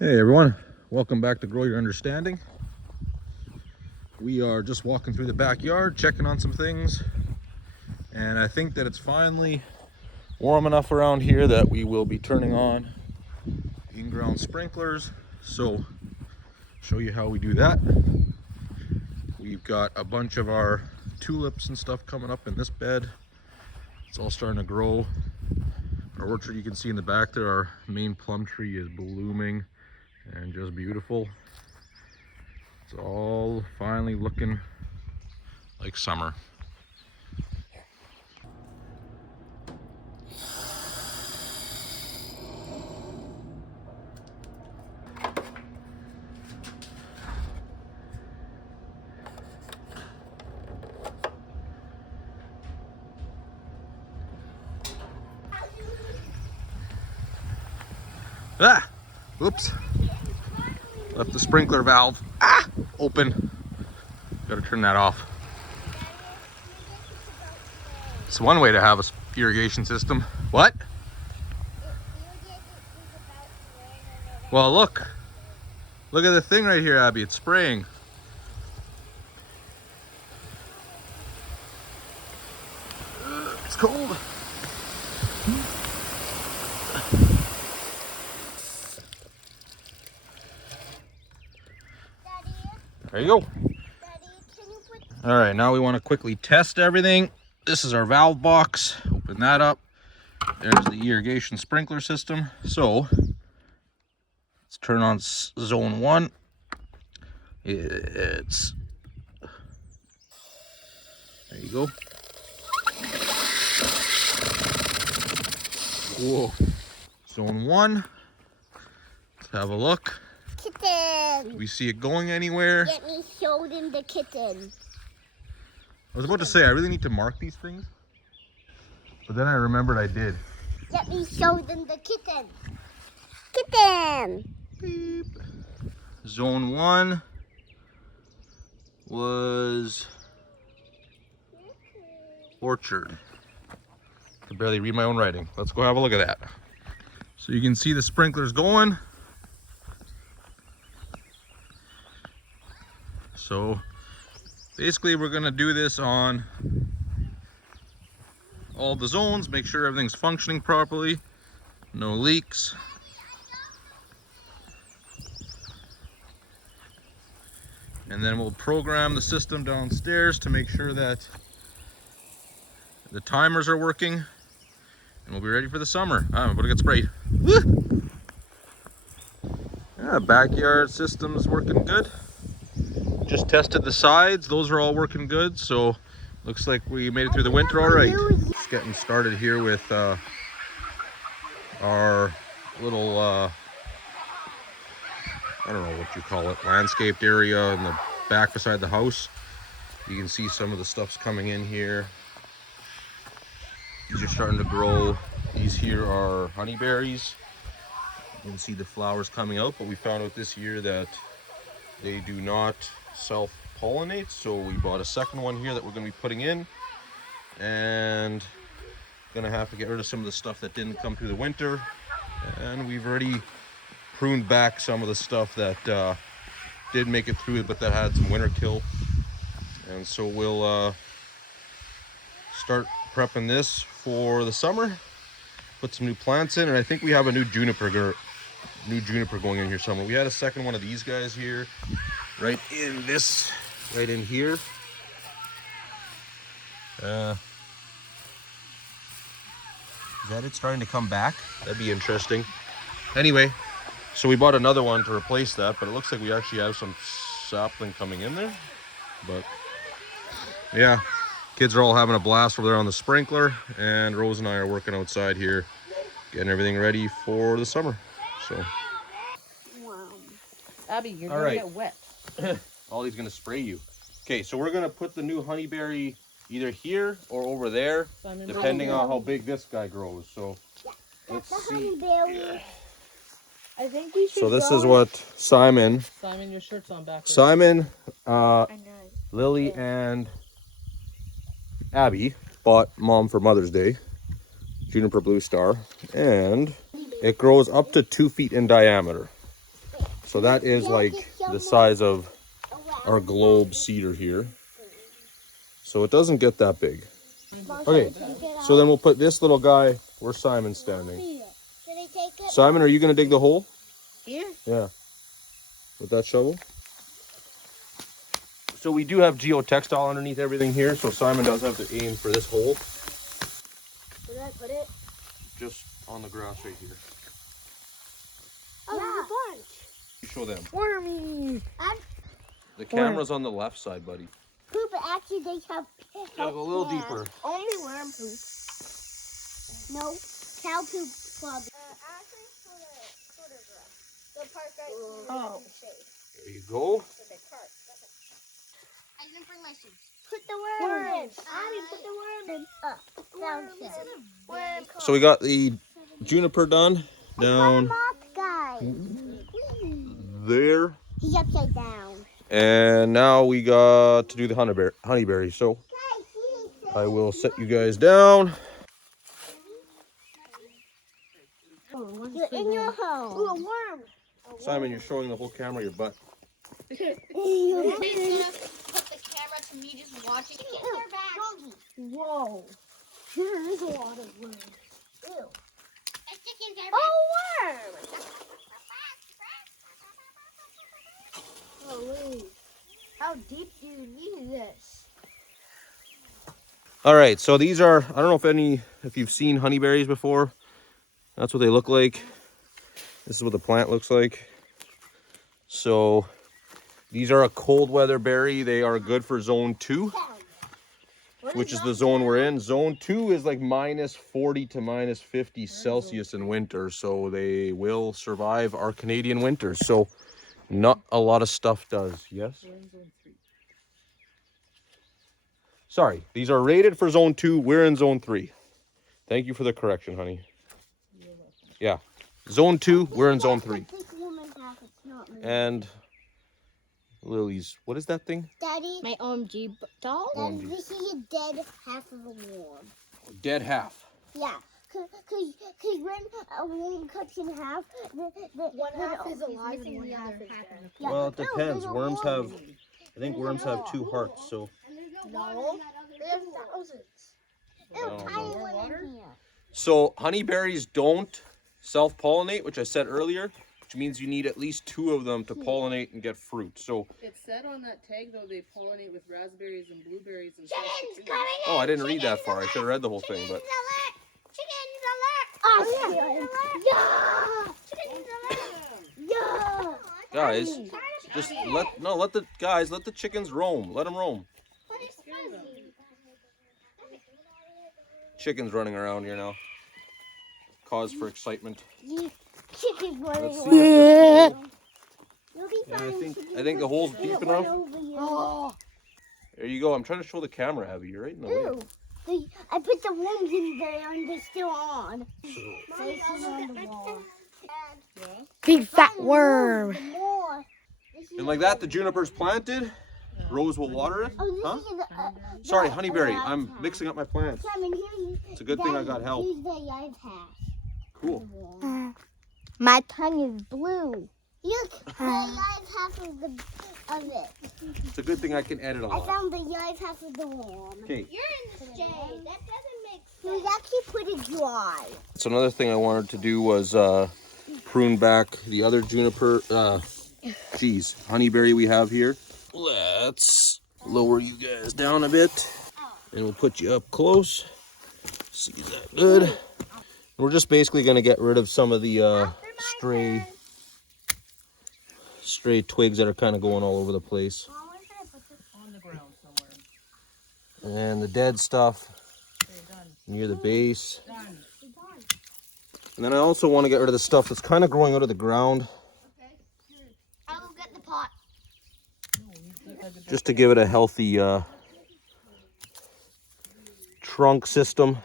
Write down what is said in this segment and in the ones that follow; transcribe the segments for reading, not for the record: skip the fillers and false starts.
Hey everyone, welcome back to Grow Your Understanding. We are just walking through the backyard, checking on some things, and I think that it's finally warm enough around here that we will be turning on in-ground sprinklers. So, show you how we do that. We've got a bunch of our tulips and stuff coming up in this bed. It's all starting to grow. Our orchard, you can see in the back there, our main plum tree is blooming and just beautiful. It's all finally looking like summer. Ah! Oops. Left the sprinkler valve open. Gotta turn that off. It's one way to have a irrigation system. What? Well, look. Look at the thing right here, Abby. It's spraying. It's cold. There you go. Daddy, can you put... All right, now we want to quickly test everything. This is our valve box. Open that up. There's the irrigation sprinkler system. So let's turn on zone 1. It's, there you go. Whoa. Zone 1. Let's have a look. Kitten. Do we see it going anywhere? Let me show them the kitten. I was about to say, I really need to mark these things, but then I remembered I did. Let me show them the kitten. Kitten. Beep. Zone 1 was orchard. I can barely read my own writing. Let's go have a look at that. So you can see the sprinklers going. So basically we're gonna do this on all the zones, make sure everything's functioning properly, no leaks. And then we'll program the system downstairs to make sure that the timers are working, and we'll be ready for the summer. I'm about to get sprayed. Woo! Yeah, backyard system's working good. Just tested the sides, those are all working good, so looks like we made it through the winter all right. Just getting started here with our little I don't know what you call it, landscaped area in the back beside the house. You can see some of the stuff's coming in here. These are starting to grow. These here are honeyberries. You can see the flowers coming out, but we found out this year that they do not self-pollinate, so we bought a second one here that we're going to be putting in, and gonna have to get rid of some of the stuff that didn't come through the winter, and we've already pruned back some of the stuff that did make it through but that had some winter kill, and so we'll start prepping this for the summer, put some new plants in, and I think we have a new juniper going in here somewhere. We had a second one of these guys here right in here. Is that it starting to come back? That'd be interesting. Anyway, so we bought another one to replace that, but it looks like we actually have some sapling coming in there. But yeah, kids are all having a blast over there on the sprinkler, and Rose and I are working outside here, getting everything ready for the summer. So, Wow. Abby, you're all gonna right. get wet. Ollie's gonna spray you. Okay, so we're gonna put the new honeyberry either here or over there, Simon, depending on how big this guy grows. So That's let's a see. honeyberry. I think we should So this go. is what Simon, Simon, your shirt's on backwards. Simon, I know. Lily, and Abby bought Mom for Mother's Day, Juniper Blue Star, and it grows up to 2 feet in diameter. So that is like the size of our globe cedar here. So it doesn't get that big. Okay, so then we'll put this little guy where Simon's standing. Simon, are you going to dig the hole? Here? Yeah. With that shovel? So we do have geotextile underneath everything here, so Simon does have to aim for this hole. Where did I put it? Just on the grass right here. Oh, there's a bunch. You show them. Wormy. The camera's on the left side, buddy. Poop, actually, they have. Yeah, go a little deeper. Only worm poop. No, cow poop probably. Actually, the park right here. Oh. There you go. I think for lessons. Put the worm in. Abby, put the worm in. Down here. So we got the juniper done down Guy. there. He's upside down. And now we got to do the honeyberry. So I will set you guys down. You're in your home. Ooh, a worm. Simon, you're showing the whole camera your butt. He's gonna put the camera to me just watching. Whoa. There is a lot of worms. Ew. Oh, worm! Oh, wait. How deep do you need this? All right, so these are, I don't know if you've seen honeyberries before. That's what they look like. This is what the plant looks like. So these are a cold weather berry. They are good for zone 2, which is the zone we're in. Zone 2 is like minus 40 to minus 50 Celsius in winter. So they will survive our Canadian winters. So not a lot of stuff does. Yes? Sorry, these are rated for zone 2. We're in zone 3. Thank you for the correction, honey. Yeah. Zone 2, we're in zone 3. And lilies. What is that thing? Daddy, my OMG doll. Daddy, OMG. this is a dead half of a worm. Dead half. Yeah, cause when a worm cuts in half, one half is alive and one half is dead. Yeah. Well, it depends. Worms have, I think worms have 2 hearts, so. No, there's thousands. I don't know. Tiny one in here. So honeyberries don't self-pollinate, which I said earlier, which means you need at least 2 of them to pollinate and get fruit. So. It said on that tag though they pollinate with raspberries and blueberries and Chickens stuff. coming in! Oh, I didn't read that far. I should have read the whole thing, but. Chickens alert! Oh, yeah! Yeah! Guys, just let the chickens roam. Let them roam. Chickens running around here now. Cause for excitement. Chickens running Let's see away. I think the hole's deep enough. Oh. There you go. I'm trying to show the camera, Abby. You're right in the way. Ew. I put the worms in there and they're still on. Facing on the wall. Big fat worm. And like that, the juniper's planted. Rose will water it. Oh, Huh? Sorry, honeyberry. I'm mixing up my plants. It's a good thing I got help. Here's the live hat. Cool. My tongue is blue. Look, the live half of it. It's a good thing I can edit a I lot. found the live half of the worm. Okay. You're in the shade. That doesn't make sense. We actually put it dry. So another thing I wanted to do was prune back the other juniper, honeyberry we have here. Let's lower you guys down a bit, and we'll put you up close. See, is that good? We're just basically going to get rid of some of the stray twigs that are kind of going all over the place. On the ground somewhere. And the dead stuff Okay, done. near the base. Done. And then I also want to get rid of the stuff that's kind of growing out of the ground, I will get the pot. just to give it a healthy trunk system.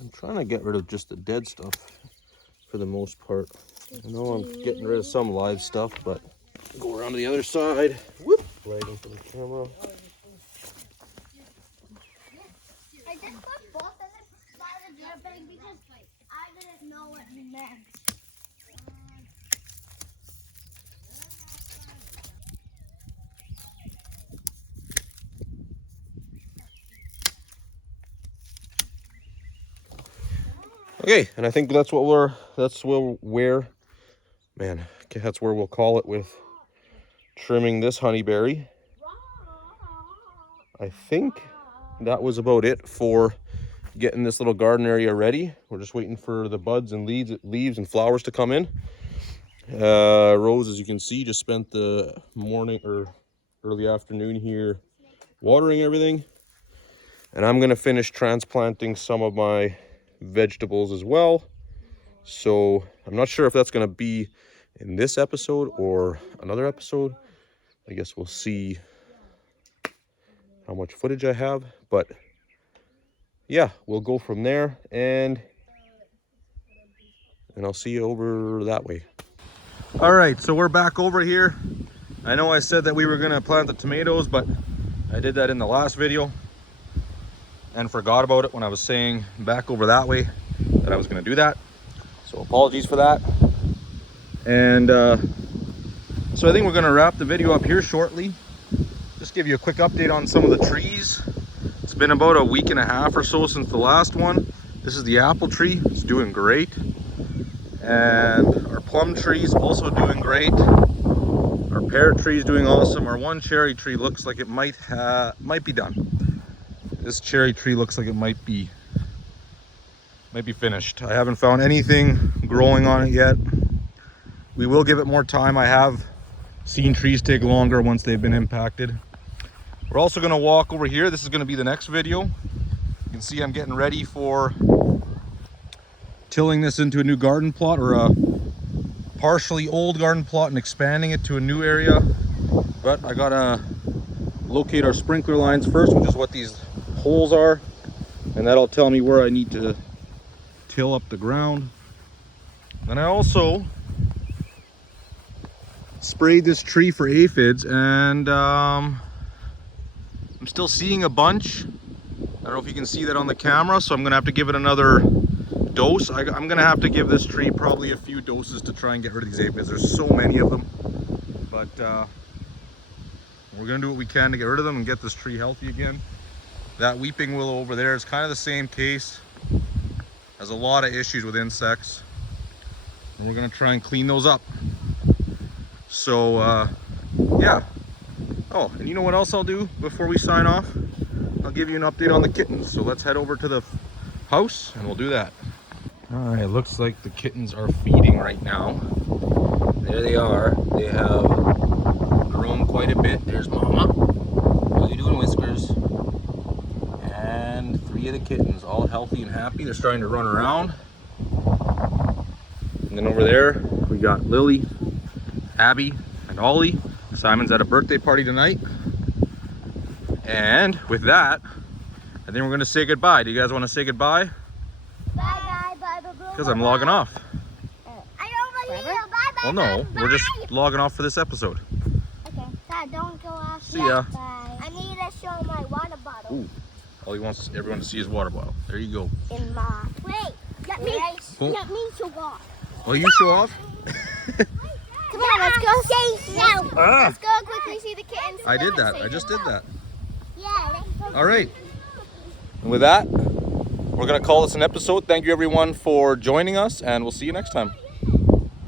I'm trying to get rid of just the dead stuff for the most part. I know I'm getting rid of some live stuff, but go around to the other side. Whoop! Lighting for the camera. I just put both of them by the dirt bag because I didn't know what you meant. Okay, and I think that's where man, okay, that's where we'll call it with trimming this honeyberry. I think that was about it for getting this little garden area ready. We're just waiting for the buds and leaves and flowers to come in. Rose, as you can see, just spent the morning or early afternoon here watering everything. And I'm going to finish transplanting some of my vegetables as well. So I'm not sure if that's going to be in this episode or another episode. I guess we'll see how much footage I have. But yeah, we'll go from there, and I'll see you over that way. All right, so we're back over here. I know I said that we were going to plant the tomatoes, but I did that in the last video and forgot about it when I was saying back over that way that I was going to do that. So apologies for that. And so I think we're going to wrap the video up here shortly. Just give you a quick update on some of the trees. It's been about a week and a half or so since the last one. This is the apple tree. It's doing great. And our plum tree is also doing great. Our pear tree is doing awesome. Our one cherry tree looks like it might be done. This cherry tree looks like it might be finished. I haven't found anything growing on it yet. We will give it more time. I have seen trees take longer once they've been impacted. We're also going to walk over here. This is going to be the next video. You can see I'm getting ready for tilling this into a new garden plot, or a partially old garden plot, and expanding it to a new area. But I gotta locate our sprinkler lines first, which is what these holes are, and that'll tell me where I need to till up the ground. Then I also sprayed this tree for aphids, and I'm still seeing a bunch. I don't know if you can see that on the camera, so I'm gonna have to give it another dose. I'm gonna have to give this tree probably a few doses to try and get rid of these aphids. There's so many of them, but we're gonna do what we can to get rid of them and get this tree healthy again. That weeping willow over there is kind of the same case. Has a lot of issues with insects, and we're gonna try and clean those up. So yeah. Oh, and you know what else I'll do before we sign off? I'll give you an update on the kittens. So let's head over to the house and we'll do that. All right, looks like the kittens are feeding right now. There they are. They have grown quite a bit. There's Mama. How you doing, Whiskers? And 3 of the kittens, all healthy and happy. They're starting to run around. And then over there, we got Lily, Abby, and Ollie. Simon's at a birthday party tonight. And with that, I think we're gonna say goodbye. Do you guys want to say goodbye? Bye, bye, bye, Because I'm logging off. I don't want you. Bye, bye. Oh no, bye, we're just bye. logging off for this episode. Okay, Dad, don't go off. See ya. Bye. I need to show my water bottle. Ooh, all he wants everyone to see is water bottle. There you go. In my. Wait, let me show off. Well, you show off. Come on, let's go. Now. Ah. Let's go quickly see the kittens. I did that. I just did that. Yeah, let's go. All right. And with that, we're gonna call this an episode. Thank you everyone for joining us, and we'll see you next time.